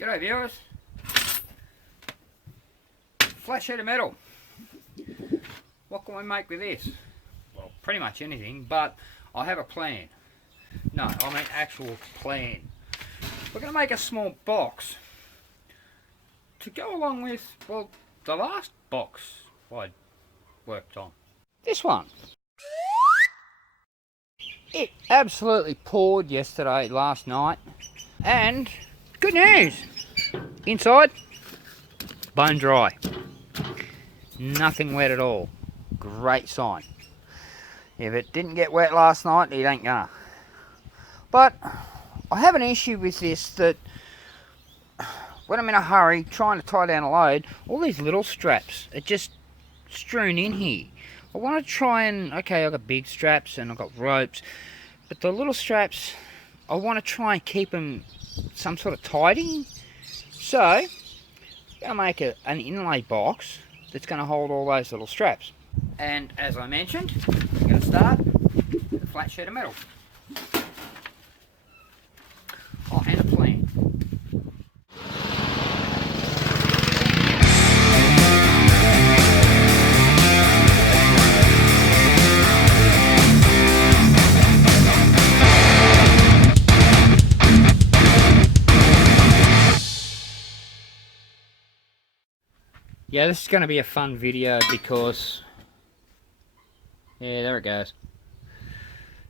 G'day viewers. Flat sheet of metal. What can we make with this? Well, pretty much anything, but I have a plan. No, I mean actual plan. We're going to make a small box to go along with, well, the last box I worked on. This one. It absolutely poured last night, and good news, inside, bone dry, nothing wet at all. Great sign. If it didn't get wet last night, it ain't gonna. But I have an issue with this, that when I'm in a hurry trying to tie down a load, all these little straps are just strewn in here. I want to try and, okay, I've got big straps and I've got ropes, but the little straps, I want to try and keep them some sort of tidy. So I'm going to make an inlay box that's going to hold all those little straps. And as I mentioned, we're going to start with a flat sheet of metal. Oh, and a plan. Yeah, this is going to be a fun video because, yeah, there it goes.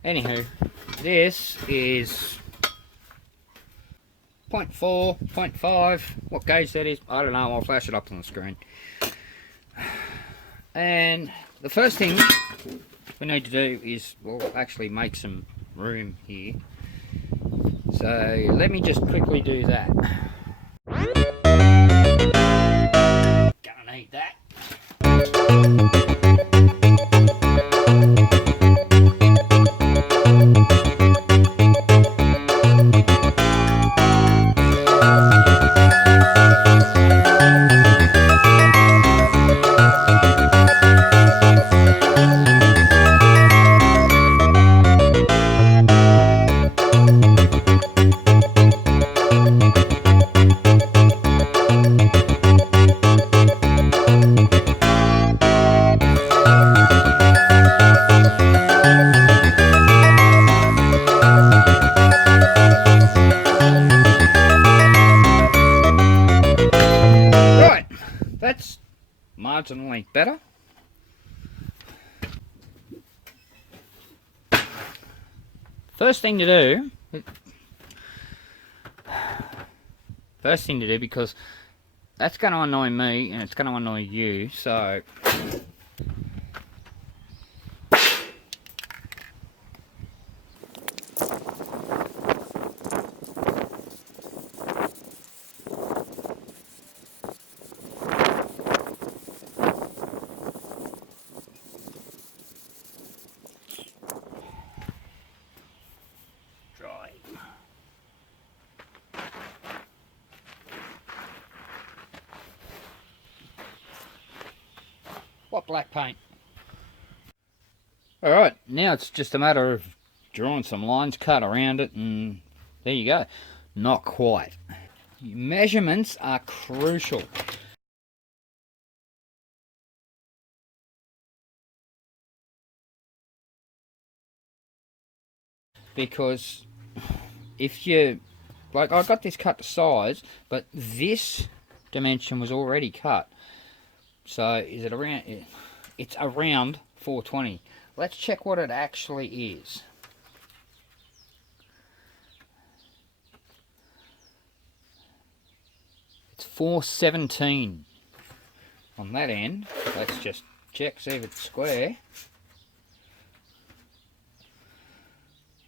Anywho, this is 0.4, 0.5, what gauge that is, I don't know, I'll flash it up on the screen. And the first thing we need to do is, well, actually make some room here. So let me just quickly do that. Gonna need that. That's marginally better. First thing to do, because that's going to annoy me and it's going to annoy you, so what black paint? Alright, now it's just a matter of drawing some lines, cut around it, and there you go. Not quite. Measurements are crucial. Because if you, like, I got this cut to size, but this dimension was already cut. So is it around? It's around 420. Let's check what it actually is. It's 417 on that end. Let's just check, see if it's square.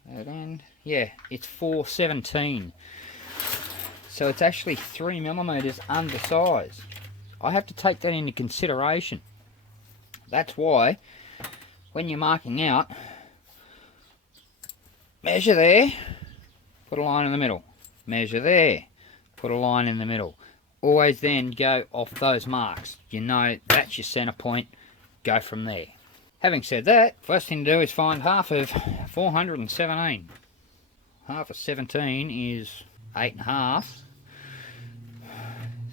That end, yeah, it's 417. So it's actually 3mm undersized. I have to take that into consideration. That's why when you're marking out, measure there, put a line in the middle. Measure there, put a line in the middle. Always then go off those marks. You know that's your center point, go from there. Having said that, first thing to do is find half of 417. Half of 17 is 8.5.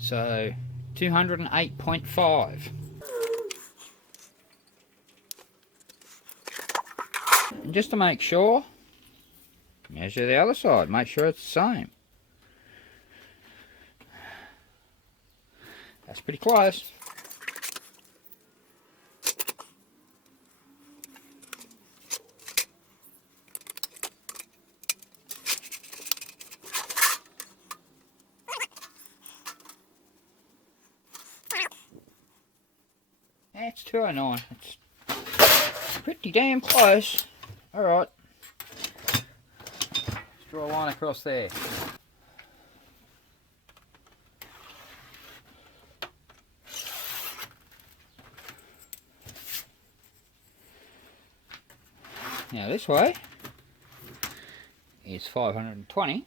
So 208.5. And just to make sure, measure the other side, make sure it's the same. That's pretty close. It's 209. It's pretty damn close. Alright. Let's draw a line across there. Now this way is 520.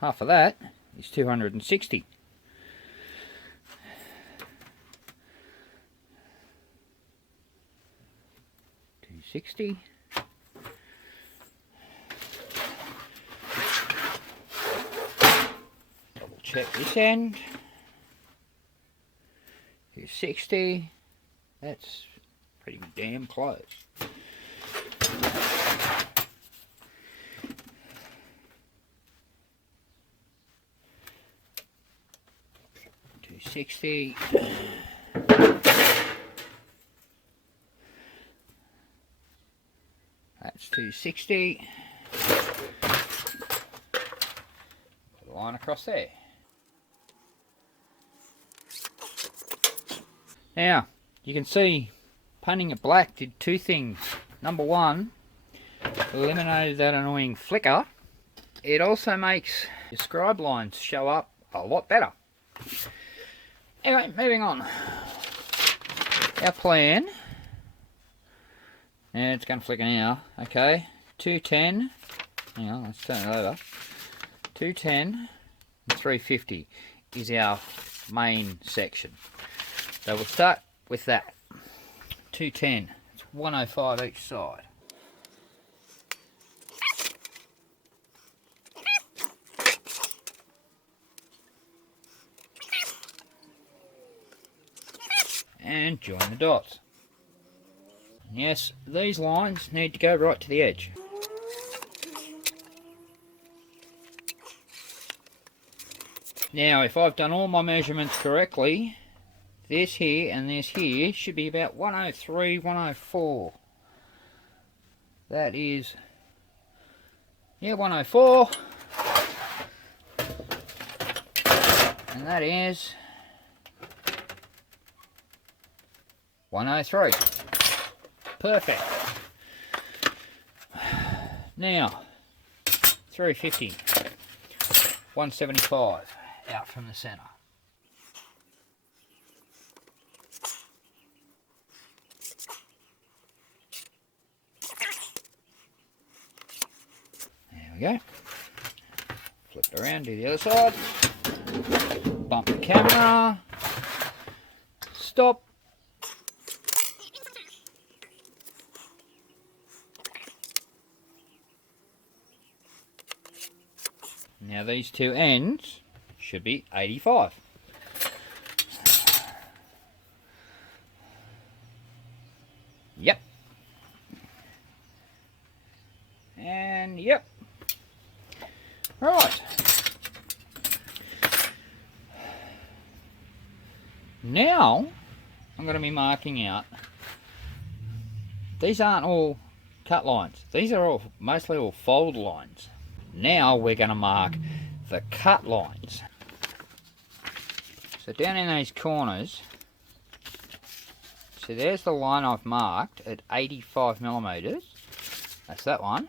Half of that is 260. 260. Double check this end. 260. That's pretty damn close. $260. That's 260. Put a line across there. Now, you can see painting it black did two things. Number one, eliminated that annoying flicker. It also makes your scribe lines show up a lot better. Anyway, moving on. Our plan, and it's going to flicker now, okay, 210, hang on, let's turn it over, 210 and 350 is our main section. So we'll start with that, 210, it's 105 each side. And join the dots. Yes, these lines need to go right to the edge. Now, if I've done all my measurements correctly, this here and this here should be about 103, 104. That is, yeah, 104. And that is 103. Perfect. Now, 350, 175 out from the centre. There we go. Flip it around, do the other side. Bump the camera. Stop. Now these two ends should be 85. Yep. And yep. Right. Now I'm going to be marking out. These aren't all cut lines. These are all mostly all fold lines. Now we're going to mark the cut lines. So down in these corners, so there's the line I've marked at 85 millimeters. That's that one.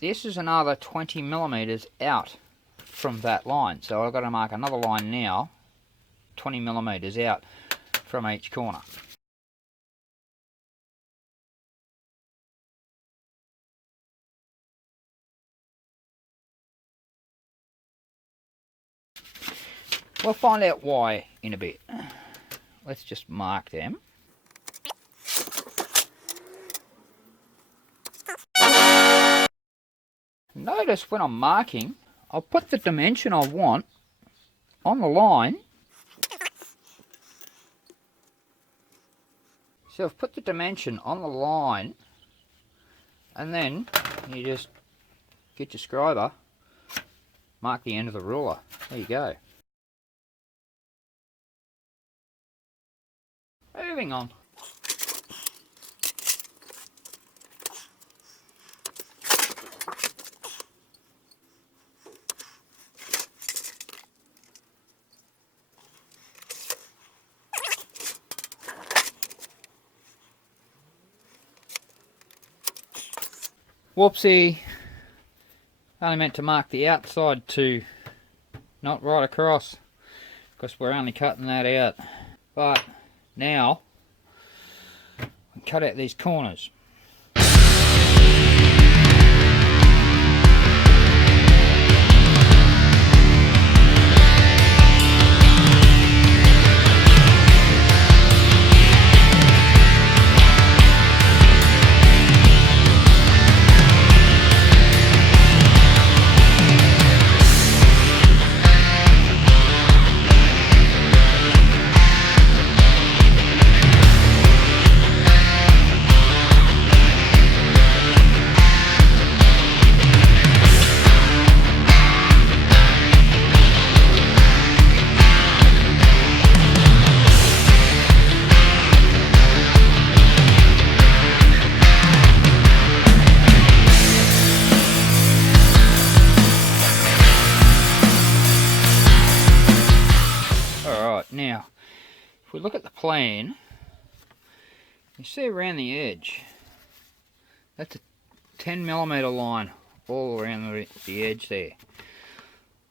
This is another 20 millimeters out from that line. So I've got to mark another line now, 20 millimeters out from each corner. We'll find out why in a bit. Let's just mark them. Notice when I'm marking, I'll put the dimension I want on the line. So I've put the dimension on the line, and then you just get your scriber, mark the end of the ruler. There you go. Moving on. Whoopsie, only meant to mark the outside too, not right across, because we're only cutting that out. But now, I cut out these corners. Now, if we look at the plan, you see around the edge, that's a 10mm line all around the edge there.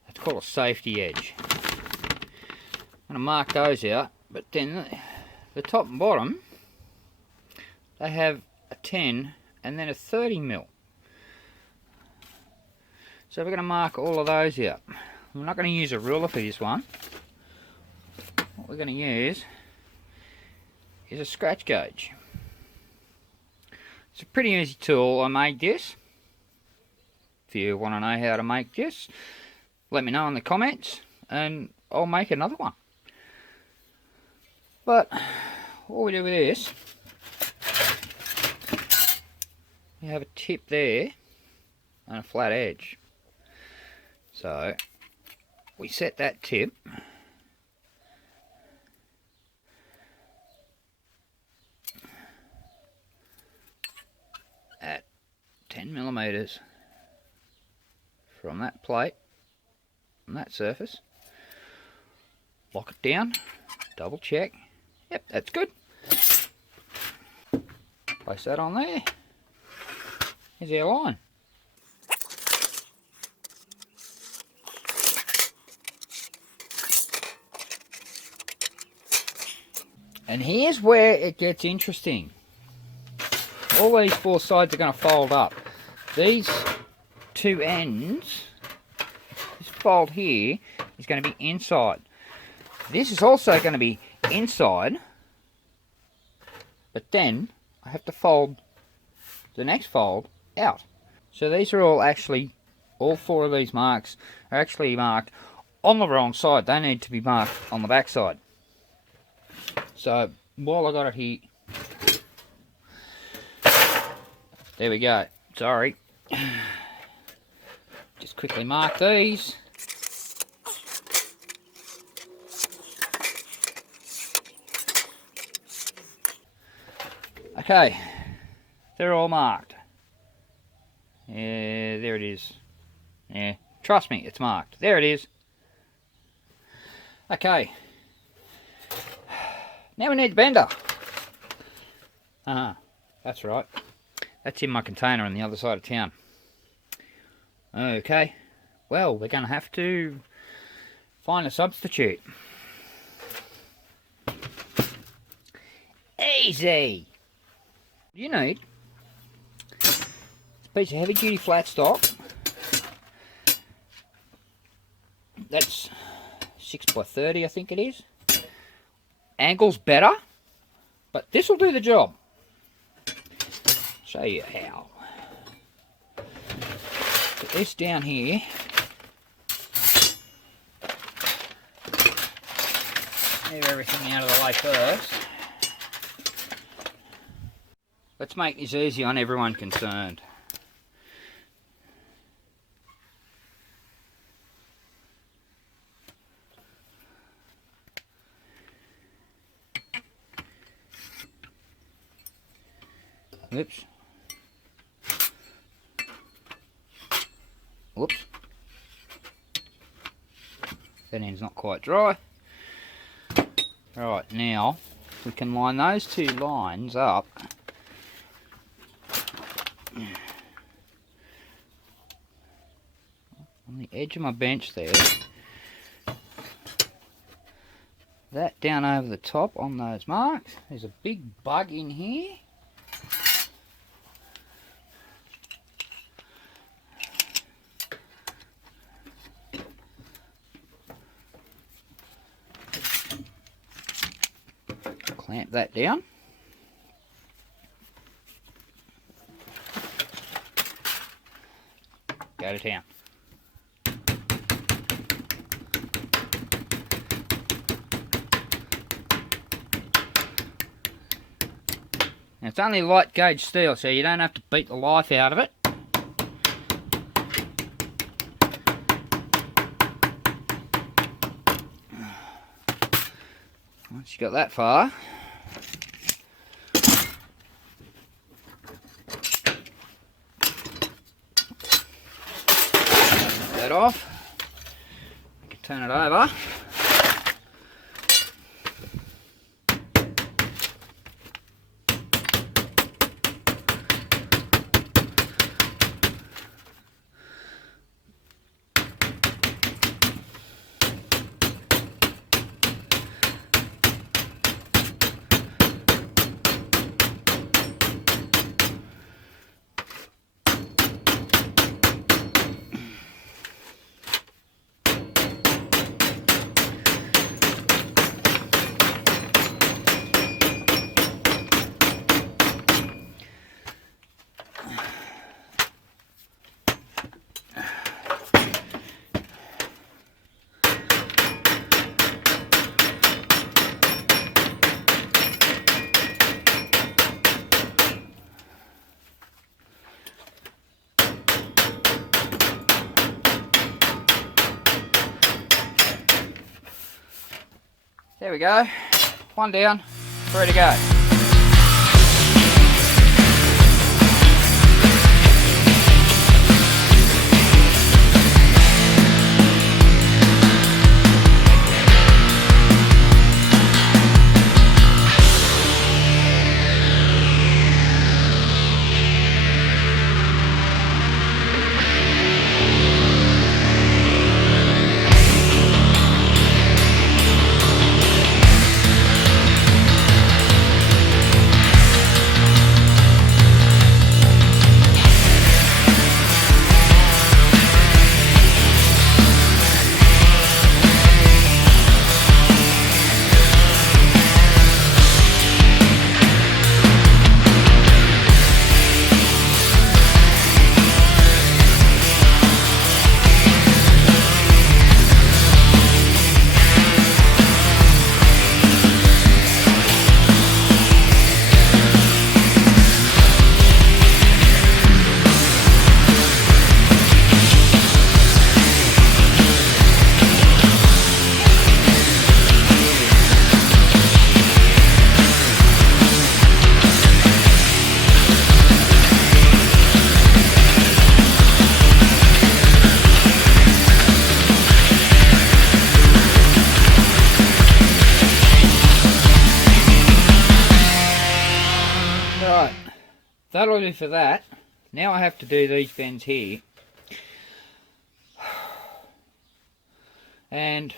That's called a safety edge. I'm going to mark those out, but then the top and bottom, they have a 10 and then a 30mm. So we're going to mark all of those out. I'm not going to use a ruler for this one. What we're going to use is a scratch gauge. It's a pretty easy tool. I made this. If you want to know how to make this, let me know in the comments and I'll make another one. But what we do with this, you have a tip there and a flat edge. So we set that tip at 10mm from that plate, from that surface. Lock it down, double check. Yep, that's good. Place that on there. Here's our line. And here's where it gets interesting. All these four sides are going to fold up. These two ends, this fold here, is going to be inside. This is also going to be inside, but then I have to fold the next fold out. So these are all four of these marks are actually marked on the wrong side. They need to be marked on the back side. So while I got it here, there we go. Sorry. Just quickly mark these. Okay, they're all marked. Yeah, there it is. Yeah, trust me, it's marked. There it is. Okay. Now we need the bender. That's right. That's in my container on the other side of town. Okay, well, we're going to have to find a substitute. Easy! You need a piece of heavy duty flat stock. That's 6x30, I think it is. Angle's better, but this will do the job. Show you how. Put this down here Move everything out of the way first. Let's make this easy on everyone concerned. Oops. Whoops. That end's not quite dry. Right, now we can line those two lines up on the edge of my bench there. That down over the top on those marks. There's a big bug in here. Clamp that down. Go to town. Now it's only light gauge steel, so you don't have to beat the life out of it. Once you got that far, that off, you can turn it over. There we go, one down, ready to go. Right, that'll do for that. Now I have to do these bends here. And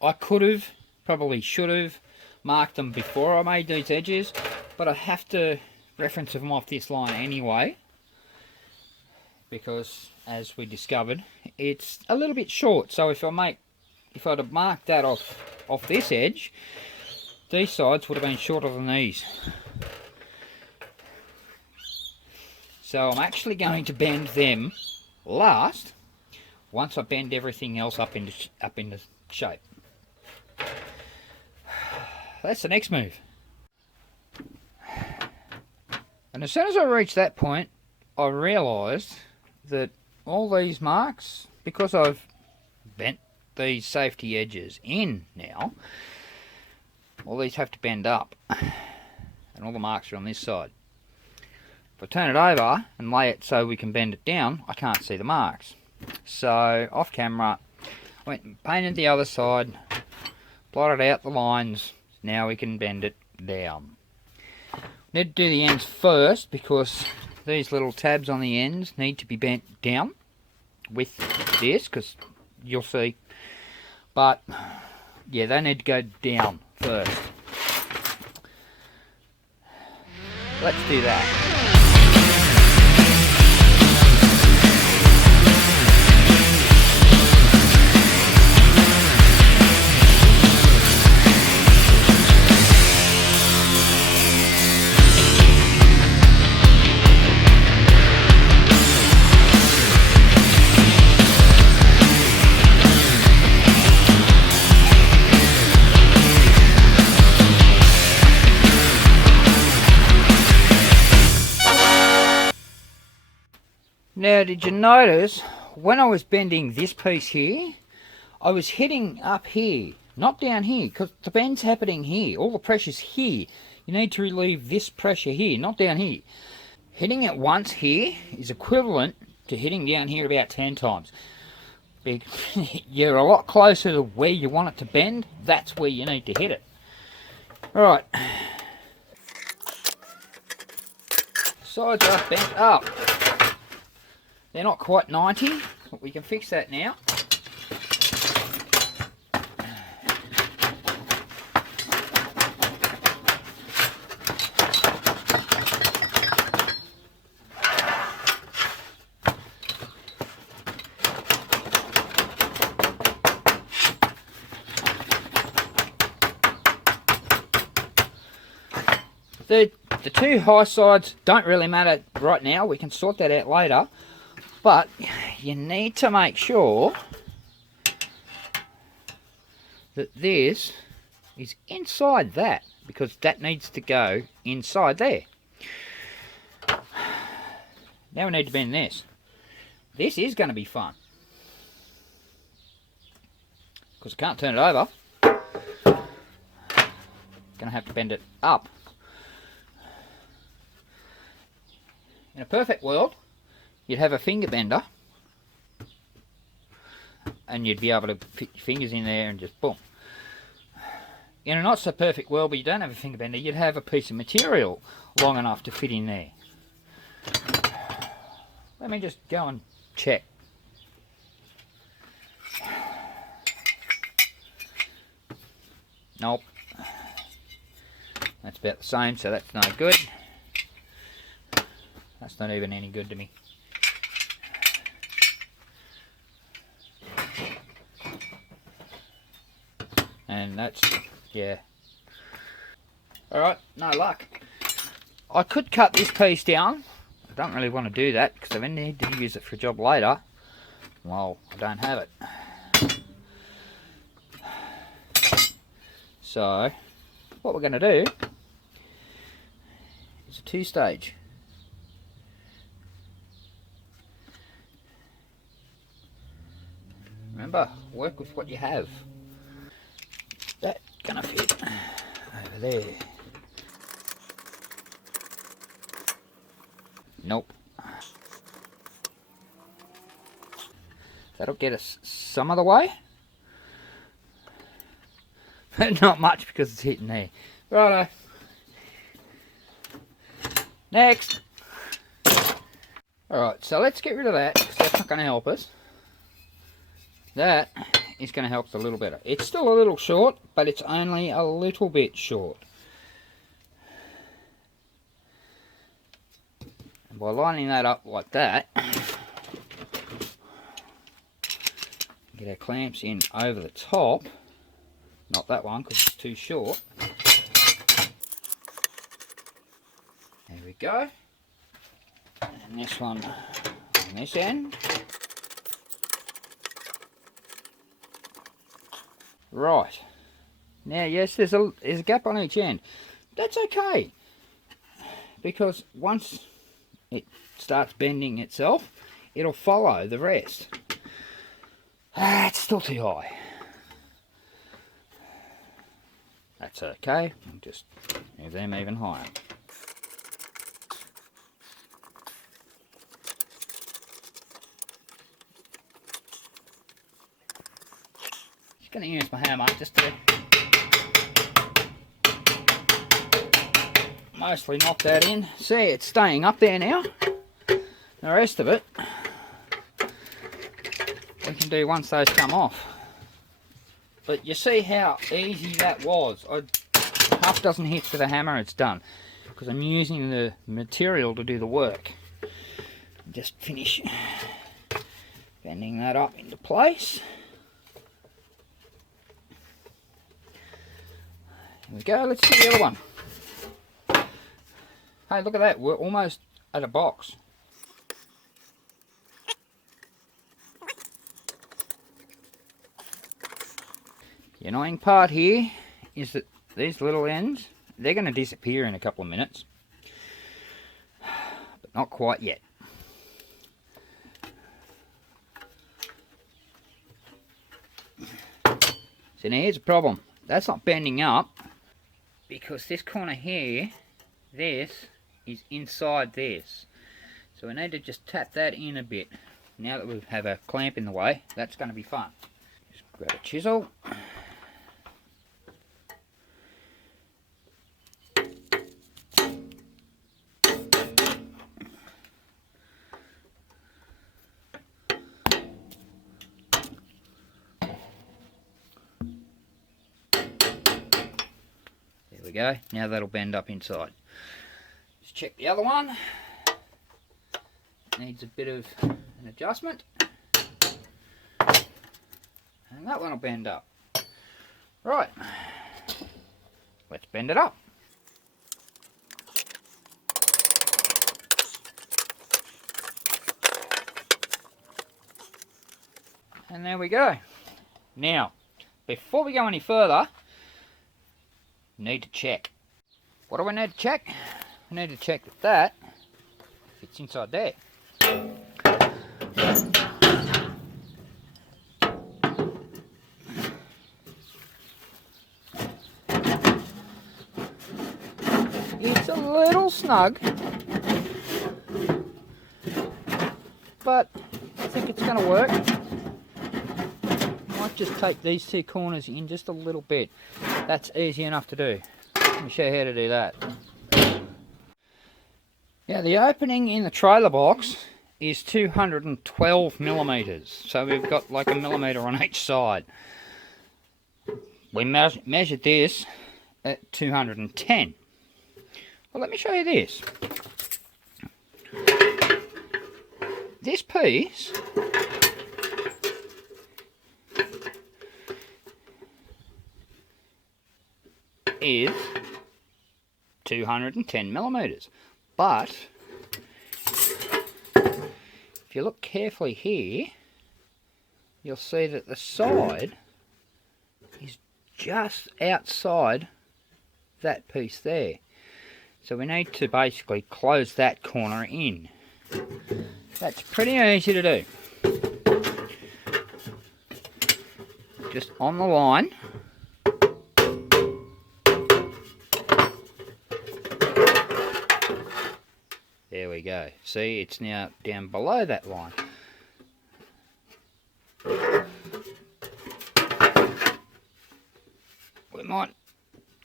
I could have, probably should have, marked them before I made these edges, but I have to reference them off this line anyway, because as we discovered, it's a little bit short. So if I'd have marked that off this edge, these sides would have been shorter than these. So I'm actually going to bend them last, once I bend everything else up into shape. that's the next move. And as soon as I reached that point, I realised that all these marks, because I've bent these safety edges in now, all these have to bend up, and all the marks are on this side. If I turn it over and lay it so we can bend it down, I can't see the marks. So off camera, I went and painted the other side, blotted out the lines. Now we can bend it down. Need to do the ends first because these little tabs on the ends need to be bent down with this, because you'll see. But yeah, they need to go down first. Let's do that. Now, did you notice when I was bending this piece here, I was hitting up here, not down here, because the bend's happening here. All the pressure's here. You need to relieve this pressure here, not down here. Hitting it once here is equivalent to hitting down here about 10 times. You're a lot closer to where you want it to bend. That's where you need to hit it. Alright. Sides are bent up. They're not quite 90, but we can fix that now. The two high sides don't really matter right now. We can sort that out later. But you need to make sure that this is inside that, because that needs to go inside there. Now we need to bend this. This is going to be fun, because I can't turn it over. Going to have to bend it up. In a perfect world, you'd have a finger bender and you'd be able to fit your fingers in there and just boom. In a not so perfect world, but you don't have a finger bender, you'd have a piece of material long enough to fit in there. Let me just go and check. Nope. That's about the same, so that's no good. That's not even any good to me. And that's, yeah. Alright, no luck. I could cut this piece down. I don't really want to do that because I need to use it for a job later. Well, I don't have it. So, what we're going to do is a two-stage. Remember, work with what you have. That's gonna fit over there. Nope. That'll get us some of the way. But not much because it's hitting there. Righto. Next. Alright, so let's get rid of that because that's not going to help us. That is going to help us a little better. It's still a little short, but it's only a little bit short. And by lining that up like that, get our clamps in over the top. Not that one because it's too short. There we go. And this one on this end. Right. Now, yes, there's a gap on each end. That's okay, because once it starts bending itself, it'll follow the rest. It's still too high. That's okay. I'll just move them even higher. Just going to use my hammer just to mostly knock that in. See, it's staying up there now. The rest of it we can do once those come off. But you see how easy that was. Half a dozen hits with a hammer, it's done. Because I'm using the material to do the work. Just finish bending that up into place. Here we go, let's do the other one. Hey, look at that, we're almost at a box. The annoying part here is that these little ends, they're going to disappear in a couple of minutes. But not quite yet. So now here's the problem. That's not bending up because this corner here, this is inside this. So we need to just tap that in a bit. Now that we have a clamp in the way, that's going to be fun. Just grab a chisel. There we go. Now that'll bend up inside. Let's check the other one. Needs a bit of an adjustment. And that one will bend up. Right. Let's bend it up. And there we go. Now, before we go any further, need to check. What do we need to check? We need to check that that fits inside there. It's a little snug, but I think it's going to work. Might just take these two corners in just a little bit. That's easy enough to do. Let me show you how to do that. Now the opening in the trailer box is 212 millimeters. So we've got like a millimeter on each side. We measured this at 210. Well, let me show you this. This piece is 210 millimeters, but if you look carefully here, you'll see that the side is just outside that piece there. So we need to basically close that corner in. That's pretty easy to do. Just on the line. There we go. See, it's now down below that line. We might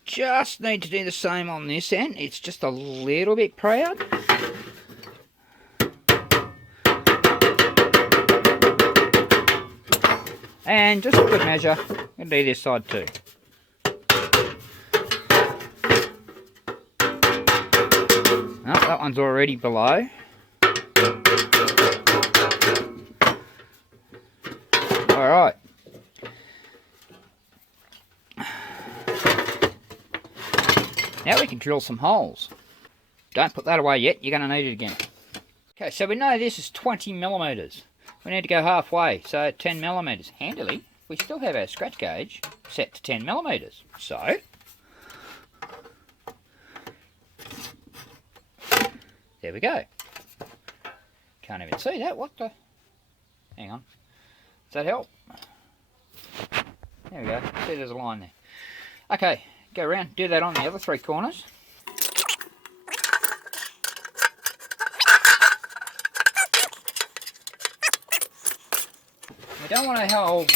just need to do the same on this end. It's just a little bit proud. And just for good measure, we'll do this side too. Oh, that one's already below. Alright. Now we can drill some holes. Don't put that away yet, you're going to need it again. Okay, so we know this is 20 millimeters. We need to go halfway, so 10 millimeters. Handily, we still have our scratch gauge set to 10 millimeters. So, there we go. Can't even see that. What the? Hang on. Does that help? There we go. See, there's a line there. Okay, go around, do that on the other 3 corners. We don't want to hold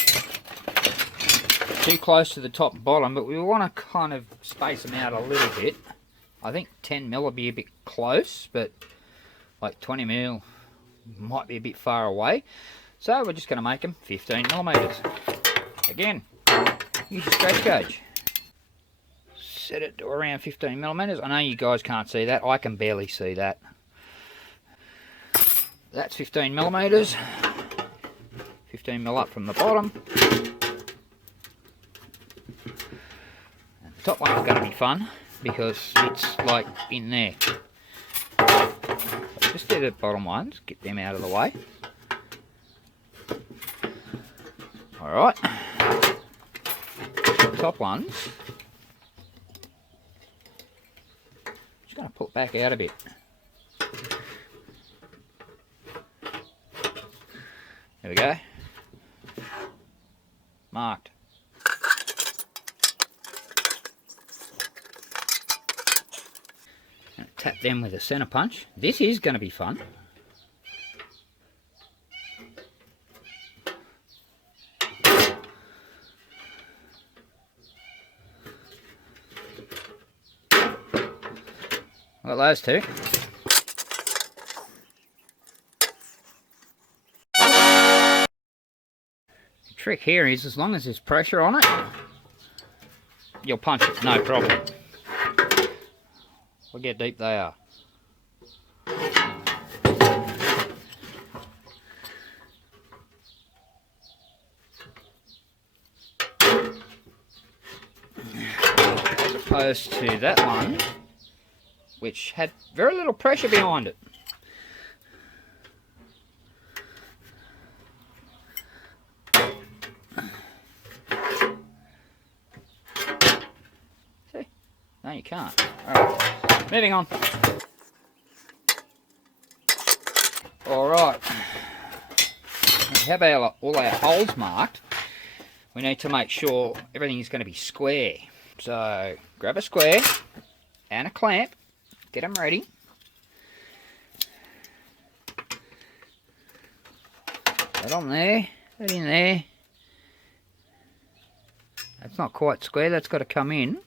too close to the top and bottom, but we want to kind of space them out a little bit. I think 10 mil will be a bit close, but like 20 mil might be a bit far away. So we're just going to make them 15 millimeters. Again, use your scratch gauge. Set it to around 15 millimeters. I know you guys can't see that. I can barely see that. That's 15 millimeters. 15 mil up from the bottom. And the top one's going to be fun because it's like in there. So just do the bottom ones, get them out of the way. Alright. The top ones, just going to pull it back out a bit. There we go. Marked. Tap them with a centre punch. This is going to be fun. Got those two. The trick here is, as long as there's pressure on it, you'll punch it, no problem. Look how deep they are. As opposed to that one, which had very little pressure behind it. See? No, you can't. Alright, moving on. Alright. We have all our holes marked. We need to make sure everything is going to be square. So, grab a square and a clamp. Get them ready. That on there, that in there. That's not quite square, that's got to come in.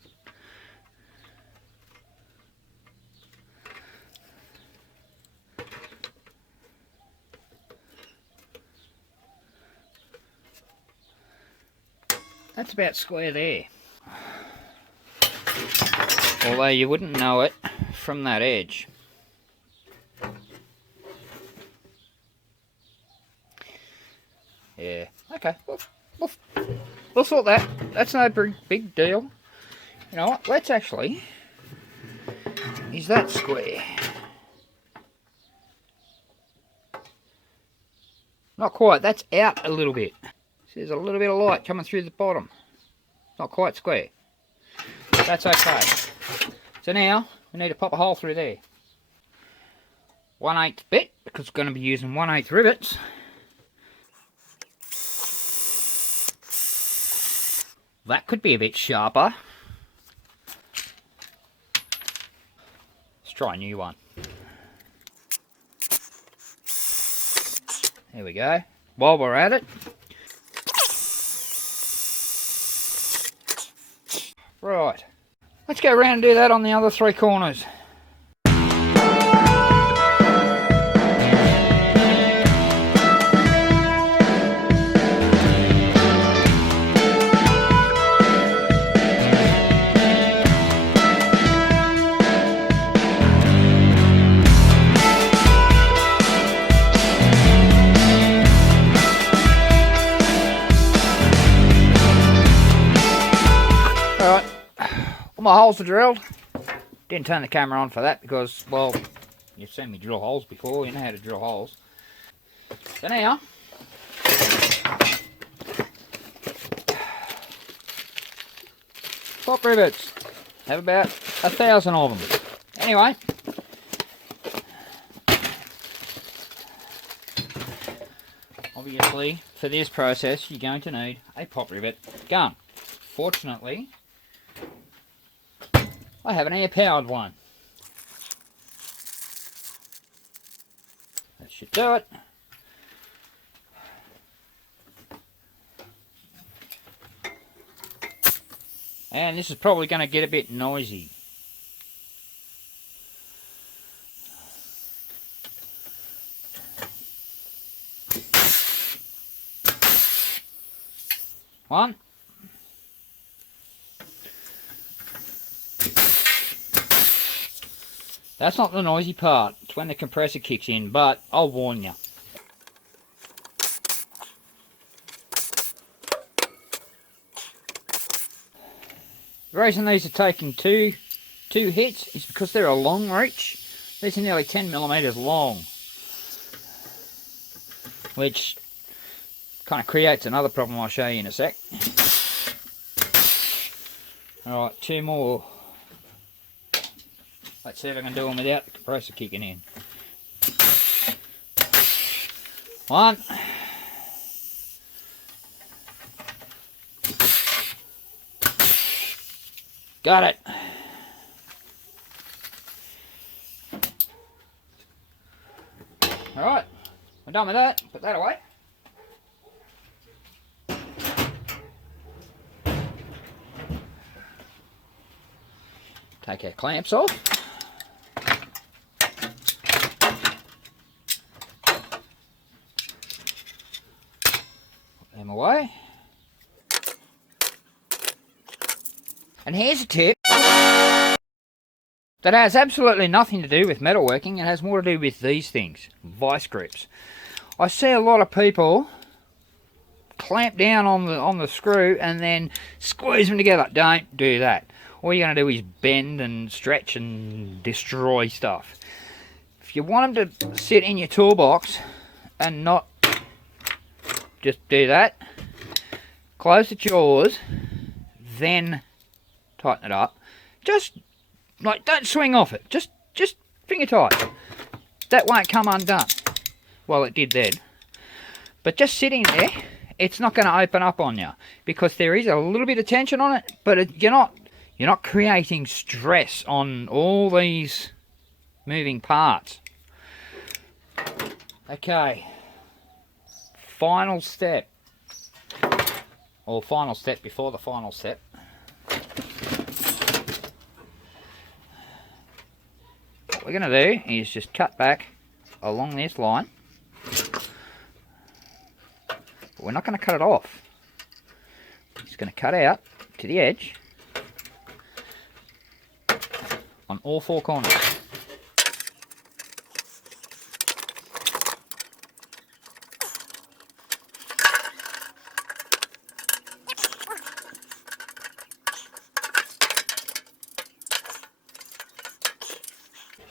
That's about square there. Although you wouldn't know it from that edge. Yeah, okay, we'll sort that. That's no big deal. You know what, let's actually, is that square? Not quite, that's out a little bit. So there's a little bit of light coming through the bottom. Not quite square. That's okay. So now, we need to pop a hole through there. 1/8 bit, because we're going to be using 1/8 rivets. That could be a bit sharper. Let's try a new one. There we go. While we're at it. Right. Let's go around and do that on the other 3 corners. Alright, all my holes are drilled. Didn't turn the camera on for that because, well, you've seen me drill holes before, you know how to drill holes. So now, Pop rivets. Have about 1,000 of them. Anyway. Obviously, for this process, you're going to need a pop rivet gun. Fortunately, I have an air-powered one. That should do it. And this is probably going to get a bit noisy. One. That's not the noisy part. It's when the compressor kicks in, but I'll warn you. The reason these are taking two hits is because they're a long reach. These are nearly 10 millimeters long, which kind of creates another problem I'll show you in a sec. Alright, two more. Let's see if I can do them without the compressor kicking in. One. Got it. Alright, we're done with that. Put that away. Take our clamps off. Put them away. And here's a tip that has absolutely nothing to do with metalworking. It has more to do with these things, vice grips. I see a lot of people clamp down on the screw and then squeeze them together. Don't do that. All you're going to do is bend and stretch and destroy stuff. If you want them to sit in your toolbox and not just do that, close the jaws, then tighten it up. Just like, don't swing off it. Just finger tight. That won't come undone. Well, it did then. But just sitting there, it's not going to open up on you because there is a little bit of tension on it, but you're not creating stress on all these moving parts. Okay. Final step. Or final step before the final step. What we're going to do is just cut back along this line. But we're not going to cut it off. We're just going to cut out to the edge on all four corners.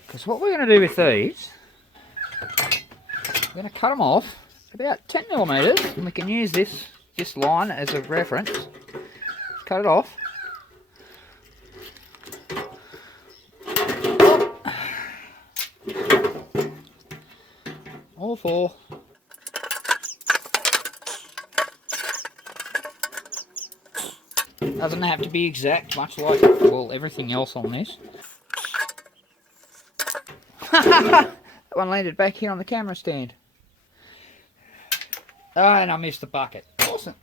Because what we're going to do with these, we're going to cut them off about 10 millimeters, and we can use this line as a reference. Cut it off. All four. Doesn't have to be exact, much like, well, everything else on this. That one landed back here on the camera stand. Oh, and I missed the bucket. Awesome.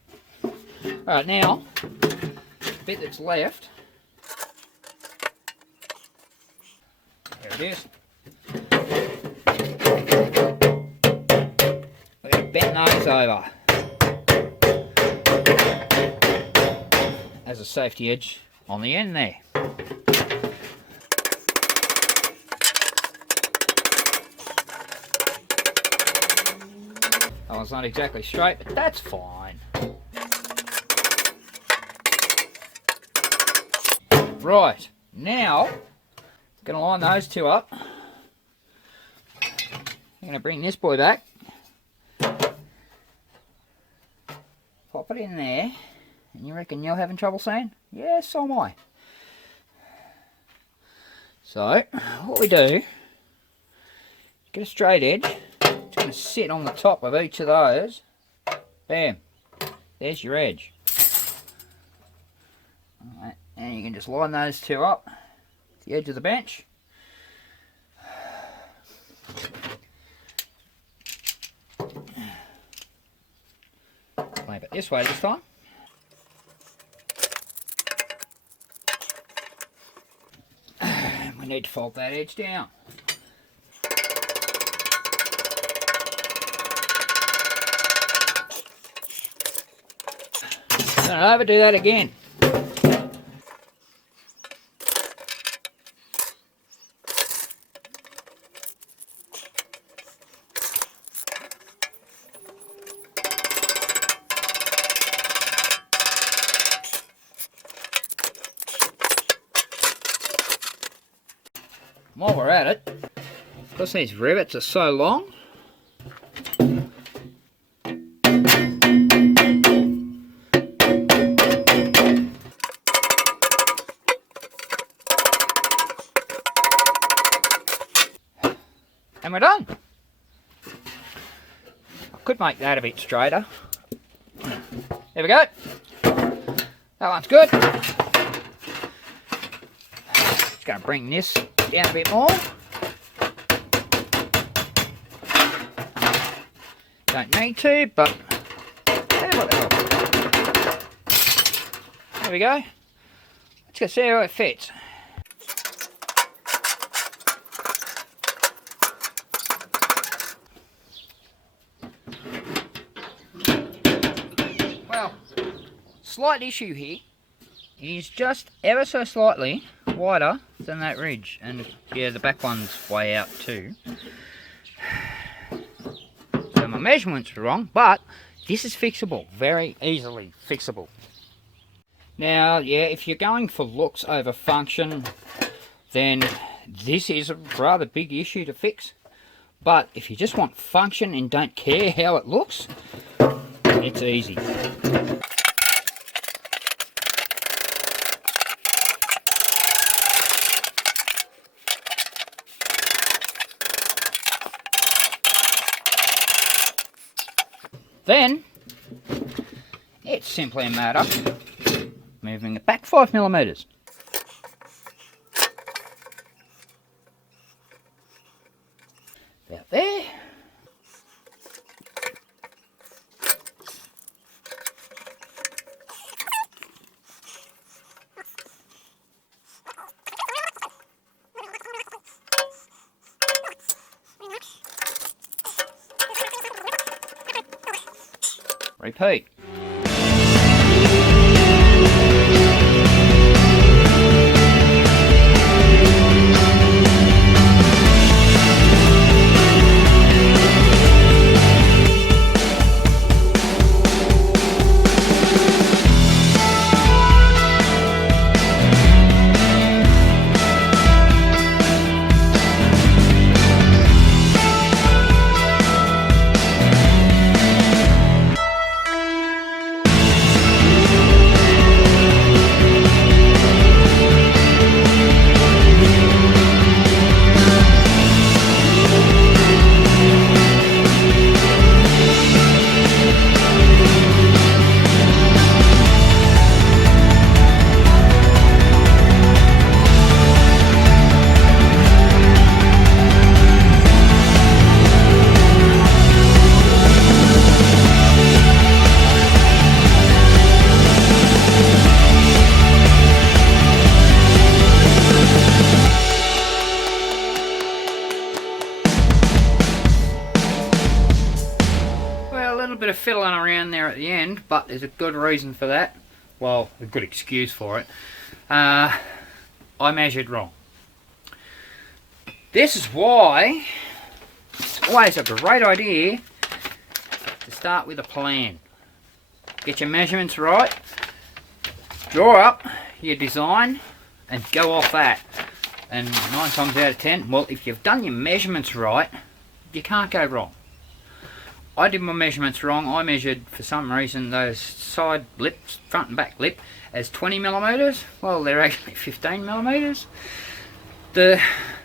Alright, now, the bit that's left. There it is. We're going to bend those over as a safety edge on the end there. Oh, it's not exactly straight, but that's fine. Right, now, I'm going to line those two up. I'm going to bring this boy back. Pop it in there. And you reckon you're having trouble seeing? Yeah, so am I. So, what we do, get a straight edge. It's going to sit on the top of each of those. Bam. There's your edge. Alright, and you can just line those two up. The edge of the bench. Clamp it this way this time. We need to fold that edge down. Don't overdo that again. While we're at it, because these rivets are so long, and we're done. I could make that a bit straighter. There we go. That one's good. Just going to bring this down a bit more. Don't need to, but there we go. Let's go see how it fits. Well, slight issue here. Is just ever so slightly wider than that ridge, and yeah, the back one's way out too. So my measurements are wrong, but this is fixable, very easily fixable. Now, yeah, if you're going for looks over function, then this is a rather big issue to fix. But if you just want function and don't care how it looks, it's easy. Then, it's simply a matter of moving it back 5mm. About there. Repeat. Bit of fiddling around there at the end, but there's a good reason for that. Well, a good excuse for it. I measured wrong. This is why it's always a great idea to start with a plan. Get your measurements right, draw up your design and go off that. And 9 times out of 10, well, if you've done your measurements right, you can't go wrong. I did my measurements wrong. I measured, for some reason, those side lips, front and back lip, as 20mm. Well, they're actually 15mm. The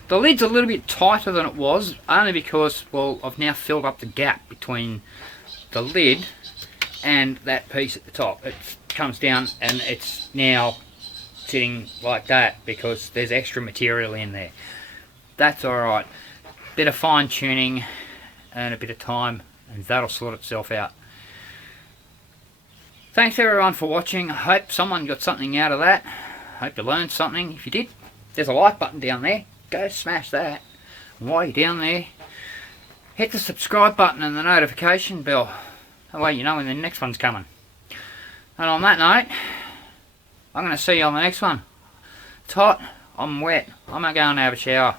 lid's a little bit tighter than it was, only because, well, I've now filled up the gap between the lid and that piece at the top. It comes down and it's now sitting like that because there's extra material in there. That's alright. Bit of fine tuning and a bit of time, and that'll sort itself out. Thanks everyone for watching. I hope someone got something out of that. Hope you learned something. If you did, there's a like button down there. Go smash that. And while you're down there, hit the subscribe button and the notification bell. That way you know when the next one's coming. And on that note, I'm going to see you on the next one. It's hot, I'm wet, I'm going to go and have a shower.